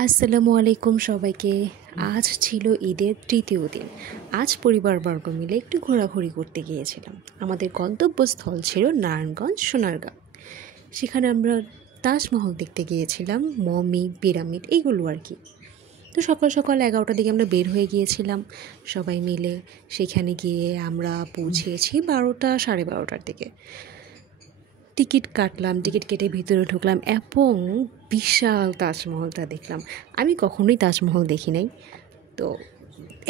আসসালামু আলাইকুম সবাইকে। আজ ছিল ঈদের তৃতীয় দিন। আজ পরিবারবর্গ মিলে একটু ঘোরাঘুরি করতে গিয়েছিলাম। আমাদের গন্তব্যস্থল ছিল নারায়ণগঞ্জ সোনারগাঁও। সেখানে আমরা তাজমহল দেখতে গিয়েছিলাম, মমি, পিরামিড এইগুলো আর কি। তো সকাল সকাল 11টার দিকে আমরা বের হয়ে গিয়েছিলাম সবাই মিলে। সেখানে গিয়ে আমরা পৌঁছেছি 12টা, 12:30টার দিকে। টিকিট কাটলাম, টিকিট কেটে ভিতরে ঢুকলাম এবং বিশাল তাজমহলটা দেখলাম। আমি কখনোই তাজমহল দেখি নাই, তো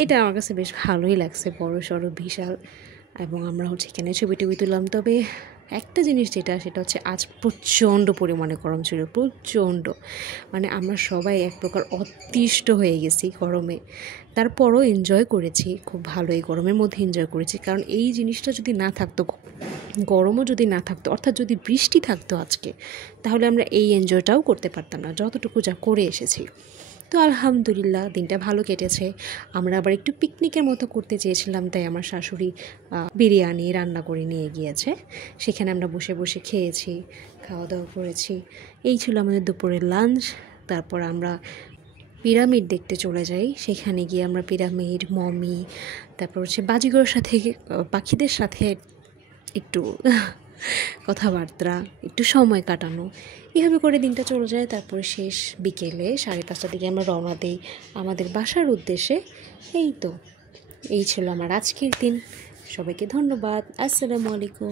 এটা আমার কাছে বেশ ভালোই লাগছে, বড় সড়ো বিশাল। এবং আমরা এখানে ছবি টবি তুললাম। তবে একটা জিনিস সেটা হচ্ছে আজ প্রচণ্ড পরিমাণে গরম ছিল, প্রচণ্ড। মানে আমরা সবাই এক প্রকার অতিষ্ঠ হয়ে গেছি গরমে। তারপরও এনজয় করেছি, খুব ভালো এই গরমের মধ্যে এনজয় করেছি। কারণ এই জিনিসটা যদি না থাকতো, গরমও যদি না থাকতো, অর্থাৎ যদি বৃষ্টি থাকতো আজকে, তাহলে আমরা এই এনজয়টাও করতে পারতাম না যতটুকু যা করে এসেছি। তো আলহামদুলিল্লাহ দিনটা ভালো কেটেছে। আমরা আবার একটু পিকনিকের মতো করতে চেয়েছিলাম, তাই আমার শাশুড়ি বিরিয়ানি রান্না করে নিয়ে গিয়েছে। সেখানে আমরা বসে বসে খেয়েছি, খাওয়া দাওয়া করেছি। এই ছিল আমাদের দুপুরের লাঞ্চ। তারপর আমরা পিরামিড দেখতে চলে যাই। সেখানে গিয়ে আমরা পিরামিড, মমি, তারপর বাজিগরের সাথে, পাখিদের সাথে একটু কথাবার্তা, একটু সময় কাটানো, এভাবে করে দিনটা চলে যায়। তারপরে শেষ বিকেলে 5:30টার দিকে আমরা রওনা দিই আমাদের বাসার উদ্দেশ্যে। এই ছিল আমার আজকের দিন। সবাইকে ধন্যবাদ। আসসালামু আলাইকুম।